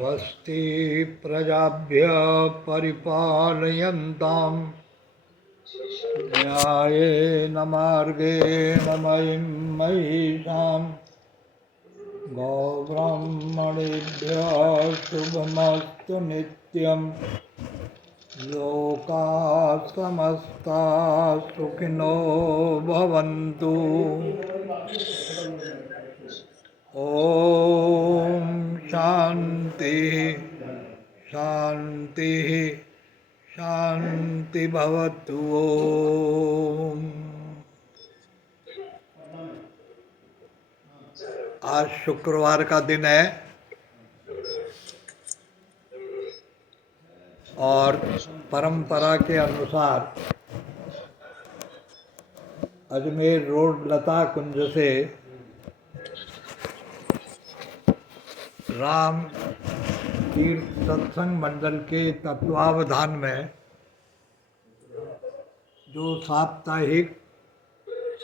स्वस्ति प्रजाभ्यः परिपालयन्तां न्यायेन मार्गेण महिषां गोब्राह्मणेभ्यः शुभमस्तु नित्यं लोकाः समस्ताः सुखिनो भवन्तु। ओम शांति शांति शांति भवतु। ओम। आज शुक्रवार का दिन है और परंपरा के अनुसार अजमेर रोड लता कुंज से राम तीर्थ सत्संग मंडल के तत्वावधान में जो साप्ताहिक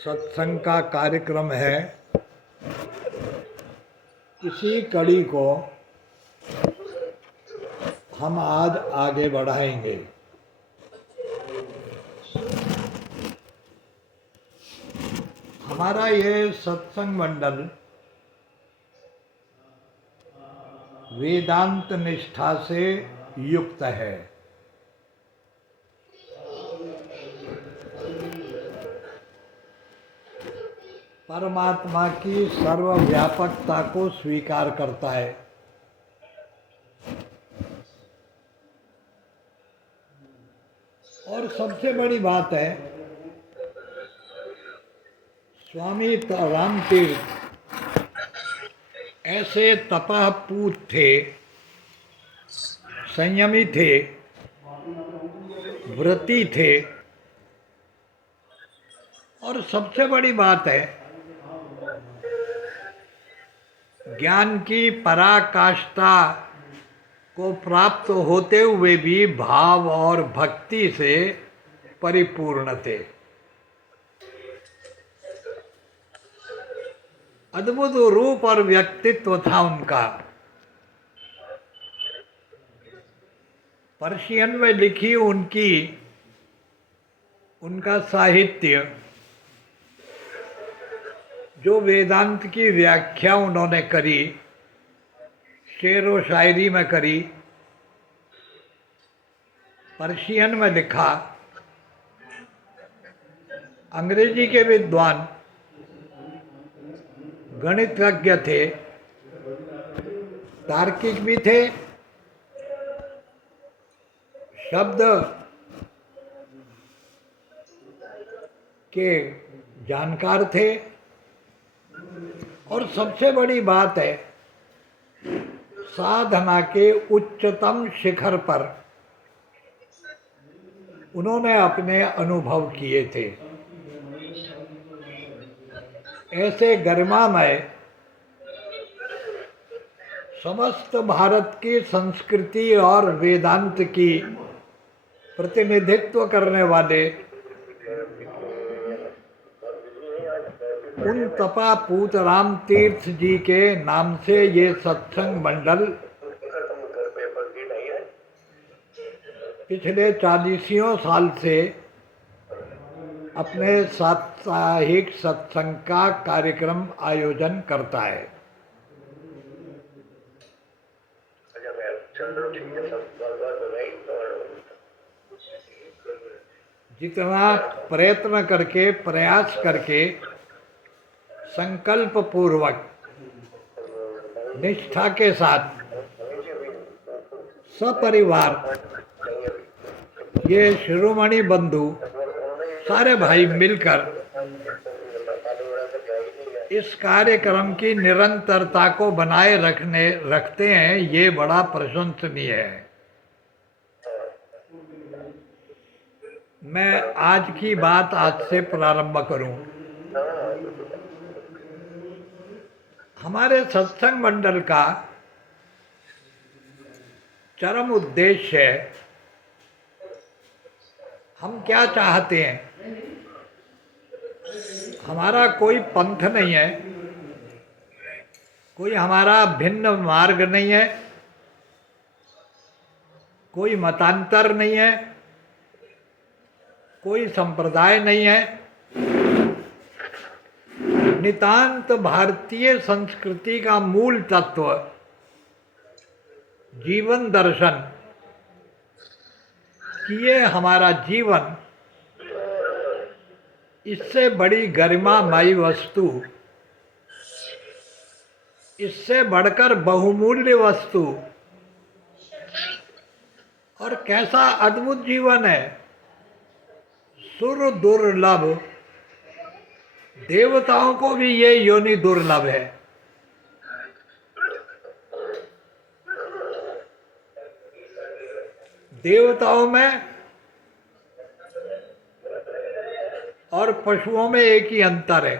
सत्संग का कार्यक्रम है, इसी कड़ी को हम आज आगे बढ़ाएंगे। हमारा ये सत्संग मंडल वेदांत निष्ठा से युक्त है। परमात्मा की सर्वव्यापकता को स्वीकार करता है। और सबसे बड़ी बात है, स्वामी रामतीर्थ ऐसे तपःपूत थे, संयमी थे, व्रती थे, और सबसे बड़ी बात है, ज्ञान की पराकाष्ठा को प्राप्त होते हुए भी भाव और भक्ति से परिपूर्ण थे। अद्भुत रूप और व्यक्तित्व था उनका। पर्शियन में लिखी उनका साहित्य, जो वेदांत की व्याख्या उन्होंने करी, शेर व शायरी में करी, पर्शियन में लिखा। अंग्रेजी के विद्वान गणितज्ञ थे, तार्किक भी थे, शब्द के जानकार थे, और सबसे बड़ी बात है, साधना के उच्चतम शिखर पर उन्होंने अपने अनुभव किए थे। ऐसे गरिमामय समस्त भारत की संस्कृति और वेदांत की प्रतिनिधित्व करने वाले उन तपापूत राम तीर्थ जी के नाम से ये सत्संग मंडल पिछले 40 साल से अपने साप्ताहिक सत्संग का कार्यक्रम आयोजन करता है। जितना प्रयत्न करके, प्रयास करके, संकल्प पूर्वक, निष्ठा के साथ सपरिवार ये शिरोमणि बंधु सारे भाई मिलकर इस इस कार्यक्रम की निरंतरता को बनाए रखते हैं, ये बड़ा प्रशंसनीय है। मैं आज की बात आज से प्रारंभ करूं। हमारे सत्संग मंडल का चरम उद्देश्य है, हम क्या चाहते हैं। हमारा कोई पंथ नहीं है, कोई हमारा भिन्न मार्ग नहीं है, कोई मतांतर नहीं है, कोई संप्रदाय नहीं है। नितांत भारतीय संस्कृति का मूल तत्व जीवन दर्शन कि ये हमारा जीवन इससे बड़ी गरिमामयी वस्तु, इससे बढ़कर बहुमूल्य वस्तु और कैसा अद्भुत जीवन है, सुर दुर्लभ। देवताओं को भी ये योनि दुर्लभ है। देवताओं में और पशुओं में एक ही अंतर है,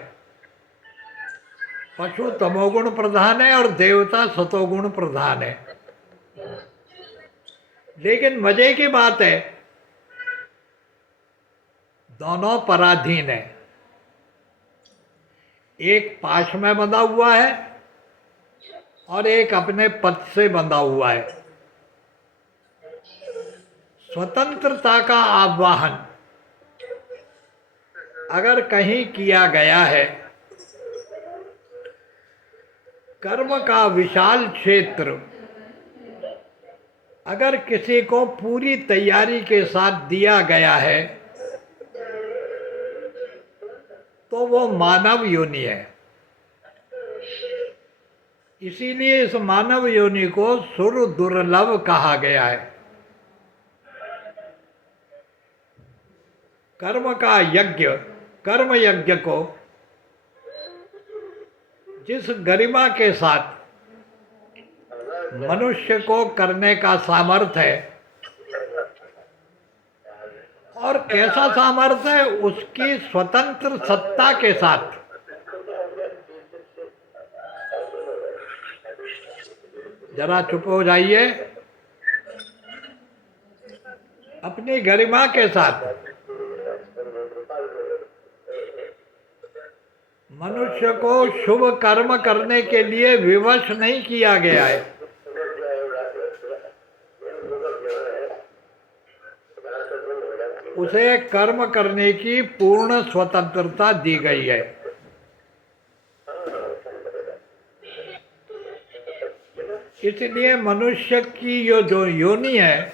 पशु तमोगुण प्रधान है और देवता सतोगुण प्रधान है। लेकिन मजे की बात है, दोनों पराधीन है। एक पाश में बंधा हुआ है और एक अपने पद से बंधा हुआ है। स्वतंत्रता का आह्वान अगर कहीं किया गया है, कर्म का विशाल क्षेत्र अगर किसी को पूरी तैयारी के साथ दिया गया है तो वो मानव योनि है। इसीलिए इस मानव योनि को सुर दुर्लभ कहा गया है। कर्म का यज्ञ, कर्म यज्ञ को जिस गरिमा के साथ मनुष्य को करने का सामर्थ्य है, और कैसा सामर्थ्य है, उसकी स्वतंत्र सत्ता के साथ जरा चुप हो जाइए। अपनी गरिमा के साथ मनुष्य को शुभ कर्म करने के लिए विवश नहीं किया गया है। उसे कर्म करने की पूर्ण स्वतंत्रता दी गई है। इसलिए मनुष्य की जो योनि है,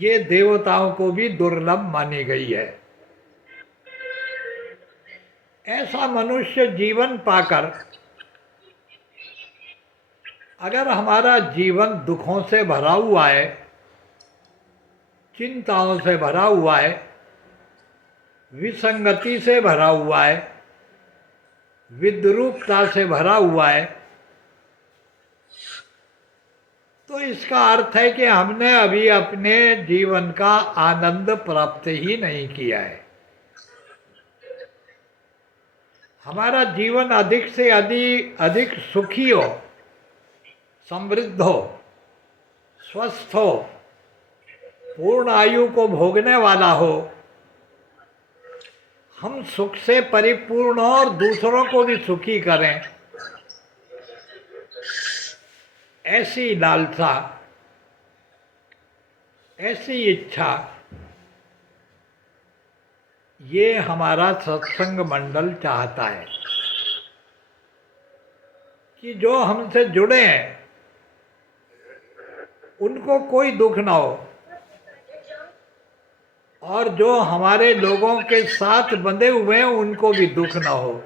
ये देवताओं को भी दुर्लभ मानी गई है। ऐसा मनुष्य जीवन पाकर अगर हमारा जीवन दुखों से भरा हुआ है, चिंताओं से भरा हुआ है, विसंगति से भरा हुआ है, विद्रूपता से भरा हुआ है, तो इसका अर्थ है कि हमने अभी अपने जीवन का आनंद प्राप्त ही नहीं किया है। हमारा जीवन अधिक से अधिक सुखी हो, समृद्ध हो, स्वस्थ हो, पूर्ण आयु को भोगने वाला हो, हम सुख से परिपूर्ण हो और दूसरों को भी सुखी करें, ऐसी लालसा, ऐसी इच्छा, ये हमारा सत्संग मंडल चाहता है कि जो हमसे जुड़े हैं उनको कोई दुख ना हो, और जो हमारे लोगों के साथ बंधे हुए हैं उनको भी दुख ना हो।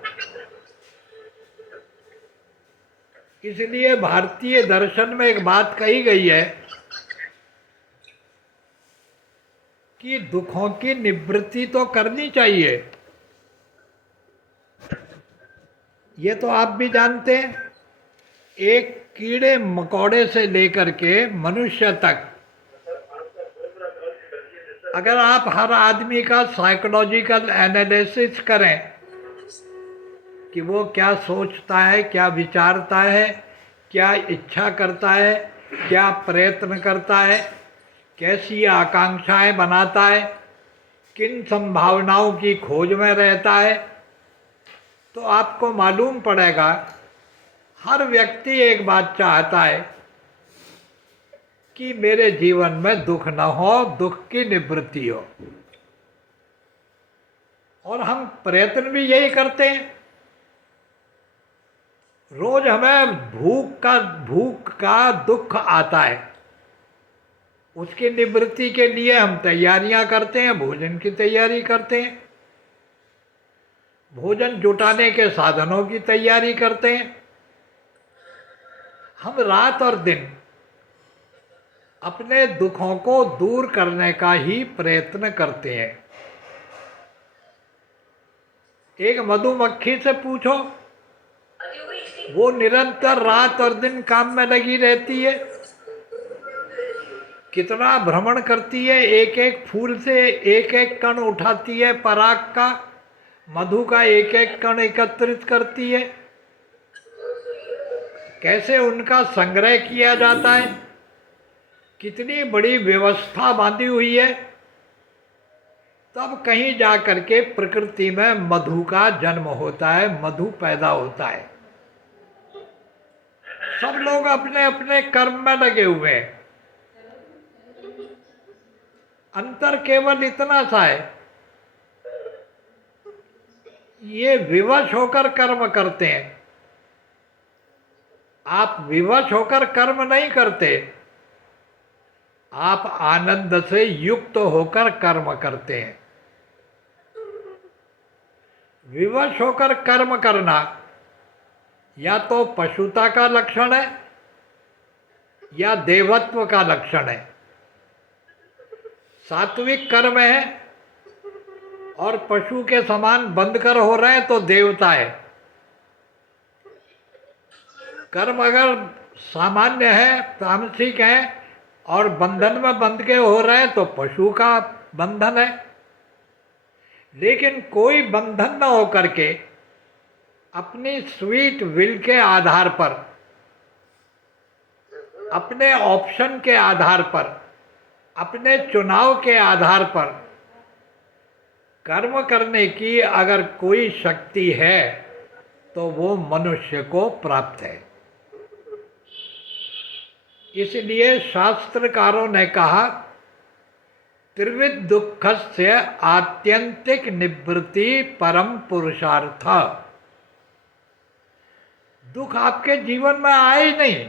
इसलिए भारतीय दर्शन में एक बात कही गई है कि दुखों की निवृत्ति तो करनी चाहिए, ये तो आप भी जानते हैं। एक कीड़े मकोड़े से लेकर के मनुष्य तक, अगर आप हर आदमी का साइकोलॉजिकल एनालिसिस करें कि वो क्या सोचता है, क्या विचारता है, क्या इच्छा करता है, क्या प्रयत्न करता है, कैसी आकांक्षाएं बनाता है, किन संभावनाओं की खोज में रहता है, तो आपको मालूम पड़ेगा हर व्यक्ति एक बात चाहता है कि मेरे जीवन में दुख न हो, दुख की निवृत्ति हो। और हम प्रयत्न भी यही करते हैं। रोज हमें भूख का दुख आता है, उसकी निवृत्ति के लिए हम तैयारियां करते हैं, भोजन की तैयारी करते हैं, भोजन जुटाने के साधनों की तैयारी करते हैं। हम रात और दिन अपने दुखों को दूर करने का ही प्रयत्न करते हैं। एक मधुमक्खी से पूछो, वो निरंतर रात और दिन काम में लगी रहती है, कितना भ्रमण करती है, एक एक फूल से एक एक कण उठाती है, पराग का, मधु का एक एक कण एकत्रित करती है, कैसे उनका संग्रह किया जाता है, कितनी बड़ी व्यवस्था बांधी हुई है। तब कहीं जा करके प्रकृति में मधु का जन्म होता है, मधु पैदा होता है। सब लोग अपने अपने कर्म में लगे हुए हैं। अंतर केवल इतना सा है, ये विवश होकर कर्म करते हैं, आप विवश होकर कर्म नहीं करते, आप आनंद से युक्त होकर कर्म करते हैं। विवश होकर कर्म करना या तो पशुता का लक्षण है या देवत्व का लक्षण है। सात्विक कर्म है और पशु के समान बंद कर हो रहे हैं तो देवता है। कर्म अगर सामान्य है, तामसिक है और बंधन में बंध के हो रहे हैं तो पशु का बंधन है। लेकिन कोई बंधन न हो करके अपनी स्वीट विल के आधार पर, अपने ऑप्शन के आधार पर, अपने चुनाव के आधार पर कर्म करने की अगर कोई शक्ति है तो वो मनुष्य को प्राप्त है। इसलिए शास्त्रकारों ने कहा, त्रिविध दुःखस्य आत्यंतिक निवृत्ति परम पुरुषार्थ। दुख आपके जीवन में आए ही नहीं,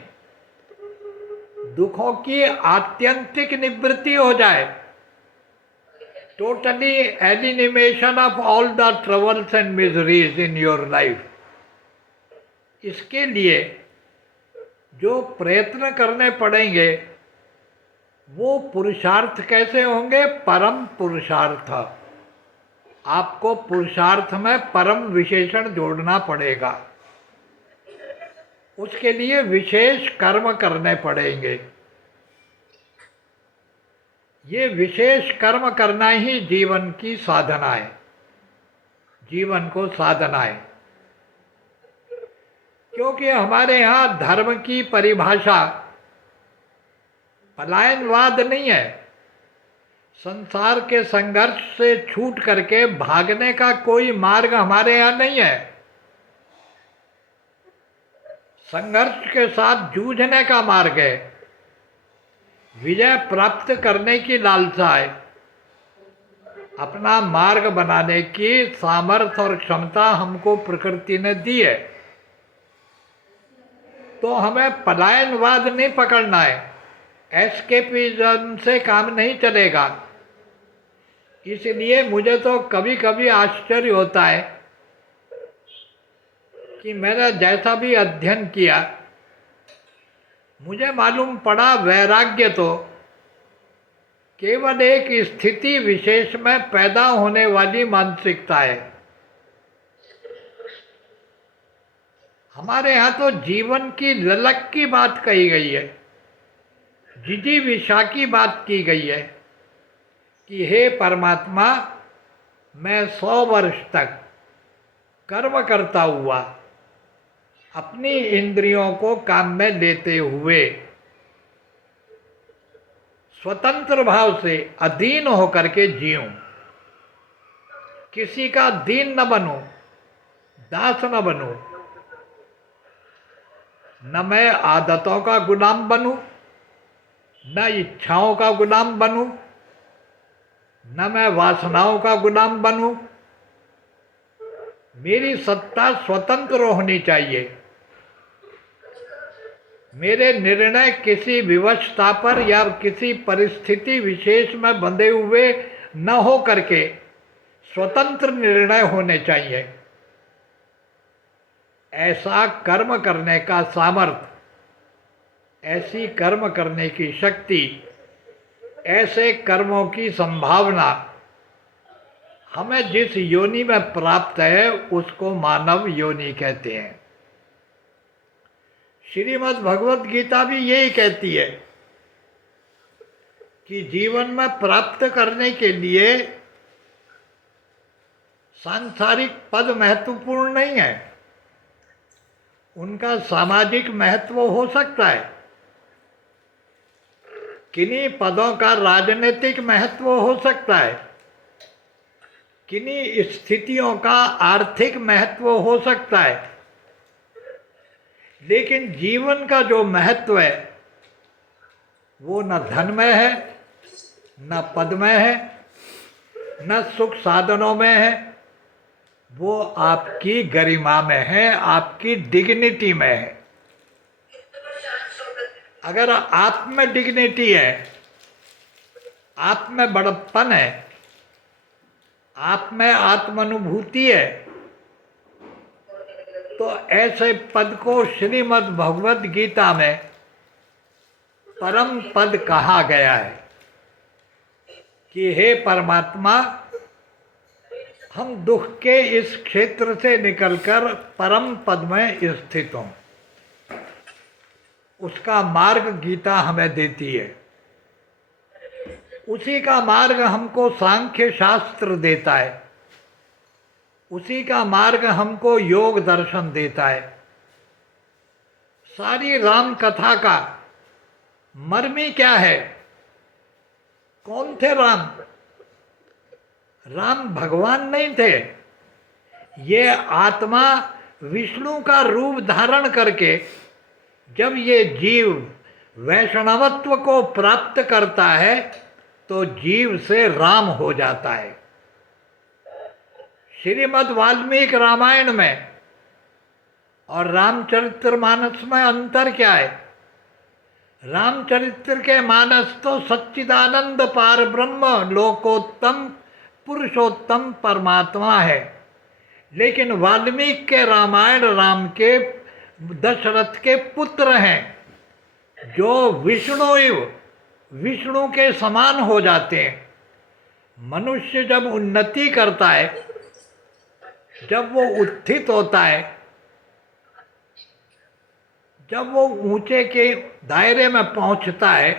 दुखों की आत्यंतिक निवृत्ति हो जाए, totally elimination of all the troubles and miseries in your life. इसके लिए जो प्रयत्न करने पड़ेंगे वो पुरुषार्थ कैसे होंगे? परम पुरुषार्थ। आपको पुरुषार्थ में परम विशेषण जोड़ना पड़ेगा, उसके लिए विशेष कर्म करने पड़ेंगे। ये विशेष कर्म करना ही जीवन की साधना है, जीवन को साधना है। क्योंकि हमारे यहाँ धर्म की परिभाषा पलायनवाद नहीं है। संसार के संघर्ष से छूट करके भागने का कोई मार्ग हमारे यहाँ नहीं है। संघर्ष के साथ जूझने का मार्ग है, विजय प्राप्त करने की लालसा है, अपना मार्ग बनाने की सामर्थ्य और क्षमता हमको प्रकृति ने दी है। तो हमें पलायनवाद नहीं पकड़ना है, एस्केपिज्म से काम नहीं चलेगा। इसलिए मुझे तो कभी कभी आश्चर्य होता है कि मैंने जैसा भी अध्ययन किया, मुझे मालूम पड़ा वैराग्य तो केवल एक स्थिति विशेष में पैदा होने वाली मानसिकता है। हमारे यहाँ तो जीवन की ललक की बात कही गई है, जिजीविषा की बात की गई है कि हे परमात्मा, मैं 100 वर्ष तक कर्म करता हुआ अपनी इंद्रियों को काम में लेते हुए स्वतंत्र भाव से अधीन होकर के जीऊं, किसी का दीन न बनूं, दास न बनूं, न मैं आदतों का गुलाम बनूं, न इच्छाओं का गुलाम बनूं, न मैं वासनाओं का गुलाम बनूं। मेरी सत्ता स्वतंत्र होनी चाहिए। मेरे निर्णय किसी विवशता पर या किसी परिस्थिति विशेष में बंधे हुए न हो करके स्वतंत्र निर्णय होने चाहिए। ऐसा कर्म करने का सामर्थ्य, ऐसी कर्म करने की शक्ति, ऐसे कर्मों की संभावना हमें जिस योनि में प्राप्त है उसको मानव योनि कहते हैं। श्रीमद् भगवत गीता भी यही कहती है कि जीवन में प्राप्त करने के लिए सांसारिक पद महत्वपूर्ण नहीं है, उनका सामाजिक महत्व हो सकता है। किन्हीं पदों का राजनीतिक महत्व हो सकता है, किन्हीं स्थितियों का आर्थिक महत्व हो सकता है, लेकिन जीवन का जो महत्व है वो न धन में है, न पद में है, न सुख साधनों में है, वो आपकी गरिमा में है, आपकी डिग्निटी में है। अगर आप में डिग्निटी है, आप में बड़प्पन है, आप में आत्मानुभूति है, तो ऐसे पद को श्रीमद् भगवद गीता में परम पद कहा गया है कि हे परमात्मा, हम दुख के इस क्षेत्र से निकलकर परम पद में स्थित हों। उसका मार्ग गीता हमें देती है। उसी का मार्ग हमको सांख्य शास्त्र देता है, उसी का मार्ग हमको योग दर्शन देता है। सारी राम कथा का मर्मी क्या है? कौन थे राम? राम भगवान नहीं थे, ये आत्मा विष्णु का रूप धारण करके जब ये जीव वैष्णवत्व को प्राप्त करता है तो जीव से राम हो जाता है। श्रीमद् वाल्मीकि रामायण में और रामचरितमानस में अंतर क्या है? रामचरित्र के मानस तो सच्चिदानंद पार ब्रह्म लोकोत्तम पुरुषोत्तम परमात्मा है, लेकिन वाल्मीकि के रामायण राम के दशरथ के पुत्र हैं जो विष्णु के समान हो जाते हैं। मनुष्य जब उन्नति करता है, जब वो उत्थित होता है, जब वो ऊंचे के दायरे में पहुंचता है,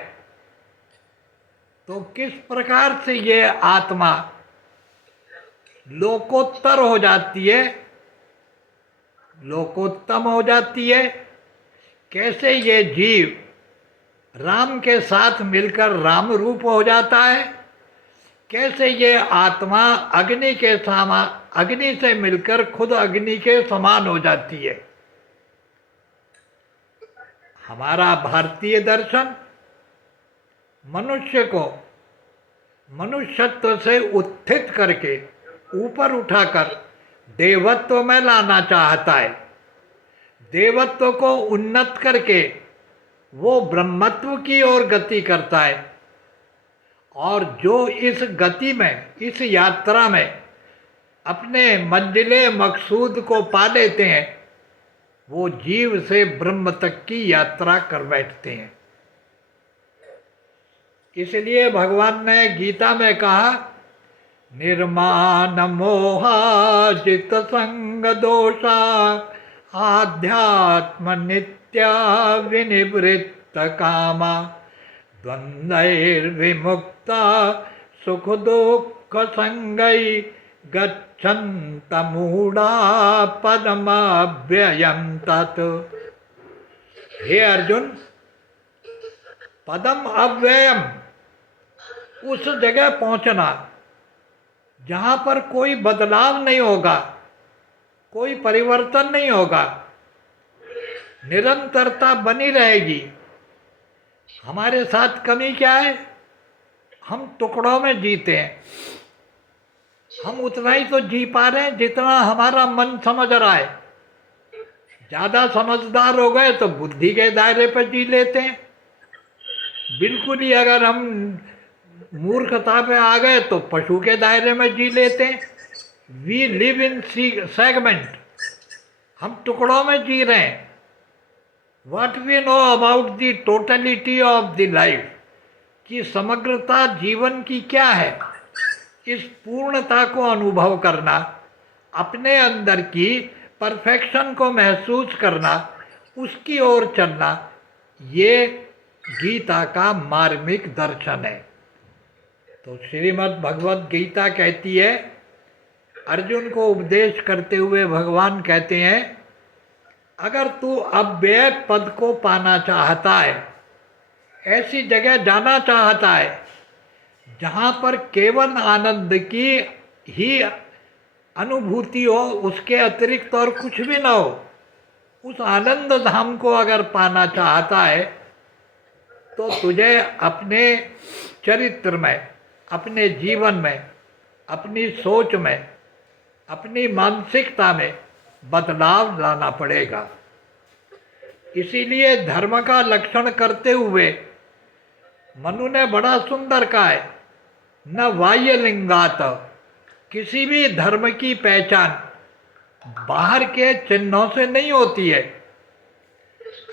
तो किस प्रकार से ये आत्मा लोकोत्तर हो जाती है, लोकोत्तम हो जाती है। कैसे ये जीव राम के साथ मिलकर राम रूप हो जाता है, कैसे ये आत्मा अग्नि से मिलकर खुद अग्नि के समान हो जाती है। हमारा भारतीय दर्शन मनुष्य को मनुष्यत्व से उत्थित करके ऊपर उठाकर देवत्व में लाना चाहता है। देवत्व को उन्नत करके वो ब्रह्मत्व की ओर गति करता है, और जो इस गति में, इस यात्रा में अपने मंजिले मकसूद को पा लेते हैं, वो जीव से ब्रह्म तक की यात्रा कर बैठते हैं। इसलिए भगवान ने गीता में कहा, निर्माण मोहा जित संग दोषा आध्यात्म नित्या विनिवृत्त कामा द्वंद्वैर्विमुक्ता सुख दुख संगै गच्छन्त मूढ़ा पदमव्ययं तत्। हे अर्जुन, पदम अव्ययम, उस जगह पहुंचना जहां पर कोई बदलाव नहीं होगा, कोई परिवर्तन नहीं होगा, निरंतरता बनी रहेगी। हमारे साथ कमी क्या है? हम टुकड़ों में जीते हैं। हम उतना ही तो जी पा रहे हैं जितना हमारा मन समझ रहा है। ज़्यादा समझदार हो गए तो बुद्धि के दायरे पर जी लेते हैं। बिल्कुल ही अगर हम मूर्खता पे आ गए तो पशु के दायरे में जी लेते हैं। वी लिव इन सेगमेंट, हम टुकड़ों में जी रहे हैं। What we know about the totality of the life, कि समग्रता जीवन की क्या है, इस पूर्णता को अनुभव करना, अपने अंदर की परफेक्शन को महसूस करना, उसकी ओर चलना, ये गीता का मार्मिक दर्शन है। तो श्रीमद् भगवद गीता कहती है, अर्जुन को उपदेश करते हुए भगवान कहते हैं, अगर तू अव्यय पद को पाना चाहता है, ऐसी जगह जाना चाहता है जहाँ पर केवल आनंद की ही अनुभूति हो, उसके अतिरिक्त और कुछ भी ना हो, उस आनंद धाम को अगर पाना चाहता है तो तुझे अपने चरित्र में, अपने जीवन में, अपनी सोच में, अपनी मानसिकता में बदलाव लाना पड़ेगा। इसीलिए धर्म का लक्षण करते हुए मनु ने बड़ा सुंदर कहा है, न बाह्य लिंगात, किसी भी धर्म की पहचान बाहर के चिन्हों से नहीं होती है।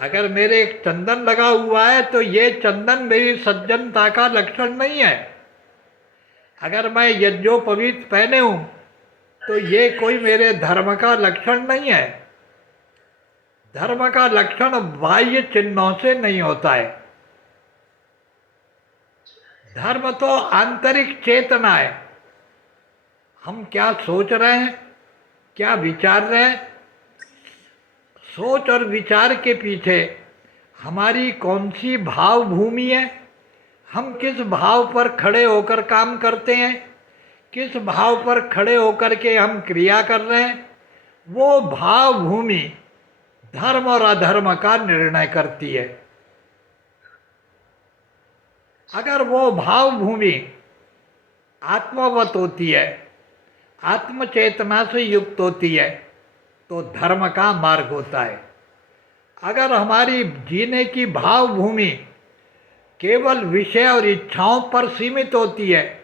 अगर मेरे एक चंदन लगा हुआ है तो ये चंदन मेरी सज्जनता का लक्षण नहीं है। अगर मैं यज्ञोपवीत पहने हूँ तो ये कोई मेरे धर्म का लक्षण नहीं है। धर्म का लक्षण बाह्य चिन्हों से नहीं होता है। धर्म तो आंतरिक चेतना है। हम क्या सोच रहे हैं, क्या विचार रहे हैं, सोच और विचार के पीछे हमारी कौन सी भाव भूमि है, हम किस भाव पर खड़े होकर काम करते हैं, किस भाव पर खड़े होकर के हम क्रिया कर रहे हैं, वो भाव भूमि धर्म और अधर्म का निर्णय करती है। अगर वो भाव भूमि आत्मवत होती है, आत्मचेतना से युक्त होती है, तो धर्म का मार्ग होता है। अगर हमारी जीने की भाव भूमि केवल विषय और इच्छाओं पर सीमित होती है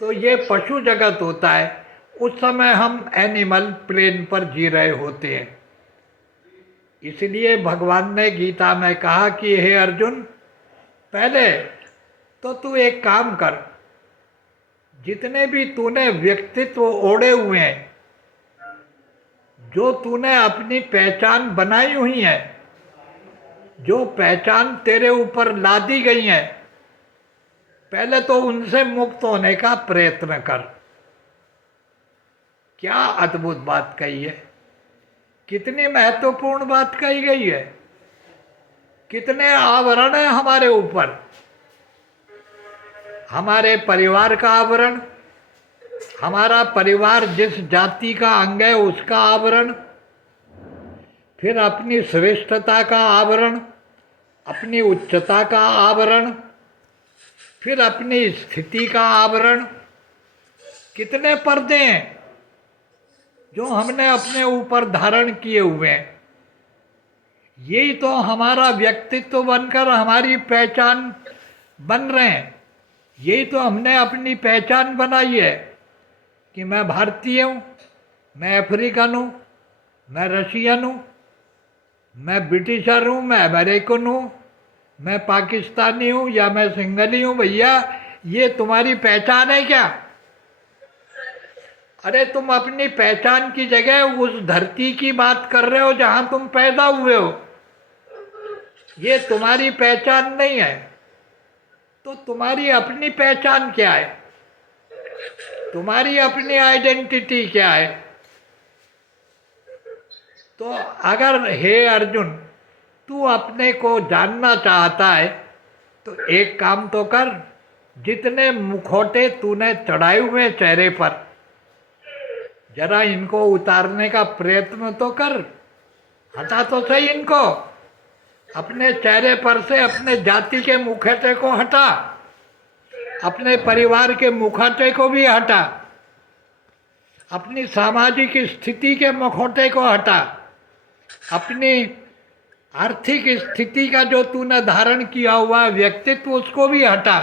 तो ये पशु जगत होता है। उस समय हम एनिमल प्लेन पर जी रहे होते हैं। इसलिए भगवान ने गीता में कहा कि हे अर्जुन, पहले तो तू एक काम कर, जितने भी तूने व्यक्तित्व ओढ़े हुए हैं, जो तूने अपनी पहचान बनाई हुई है, जो पहचान तेरे ऊपर लादी गई है, पहले तो उनसे मुक्त होने का प्रयत्न कर। क्या अद्भुत बात कही है, कितनी महत्वपूर्ण बात कही गई है। कितने आवरण हैं हमारे ऊपर। हमारे परिवार का आवरण, हमारा परिवार जिस जाति का अंग है उसका आवरण, फिर अपनी श्रेष्ठता का आवरण, अपनी उच्चता का आवरण, फिर अपनी स्थिति का आवरण। कितने पर्दे हैं जो हमने अपने ऊपर धारण किए हुए हैं। यही तो हमारा व्यक्तित्व बनकर हमारी पहचान बन रहे हैं। यही तो हमने अपनी पहचान बनाई है कि मैं भारतीय हूँ, मैं अफ्रीकन हूँ, मैं रशियन हूँ, मैं ब्रिटिशर हूँ, मैं अमेरिकन हूँ, मैं पाकिस्तानी हूँ या मैं सिंगली हूँ। भैया, ये तुम्हारी पहचान है क्या? अरे तुम अपनी पहचान की जगह उस धरती की बात कर रहे हो जहां तुम पैदा हुए हो। ये तुम्हारी पहचान नहीं है। तो तुम्हारी अपनी पहचान क्या है? तुम्हारी अपनी आइडेंटिटी क्या है? तो अगर हे अर्जुन तू अपने को जानना चाहता है तो एक काम तो कर, जितने मुखौटे तूने चढ़ाए हुए चेहरे पर जरा इनको उतारने का प्रयत्न तो कर। हटा तो सही इनको अपने चेहरे पर से। अपने जाति के मुखौटे को हटा, अपने परिवार के मुखौटे को भी हटा, अपनी सामाजिक स्थिति के मुखौटे को हटा, अपनी आर्थिक स्थिति का जो तूने धारण किया हुआ व्यक्तित्व उसको भी हटा।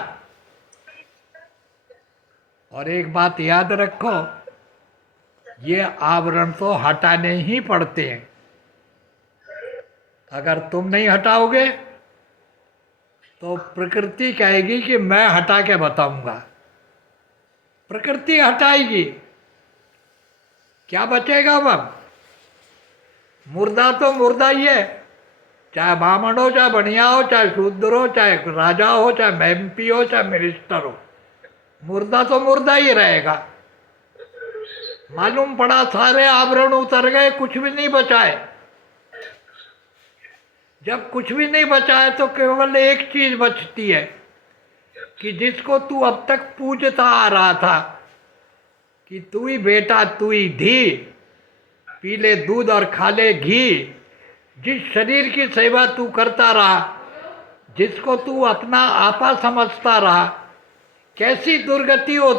और एक बात याद रखो, ये आवरण तो हटाने ही पड़ते हैं। अगर तुम नहीं हटाओगे तो प्रकृति कहेगी कि मैं हटा के बताऊंगा। प्रकृति हटाएगी, क्या बचेगा अब? मुर्दा तो मुर्दा ही है, चाहे ब्राह्मण हो, चाहे बनिया हो, चाहे शूद्र हो, चाहे राजा हो, चाहे एमपी हो, चाहे मिनिस्टर हो, मुर्दा तो मुर्दा ही रहेगा। मालूम पड़ा सारे आवरण उतर गए, कुछ भी नहीं बचा है। जब कुछ भी नहीं बचा है तो केवल एक चीज बचती है कि जिसको तू अब तक पूजता आ रहा था कि तू ही बेटा, तू ही धी, पी ले दूध और खा ले घी। जिस शरीर की सेवा तू करता रहा, जिसको तू अपना आपा समझता रहा, कैसी दुर्गति हो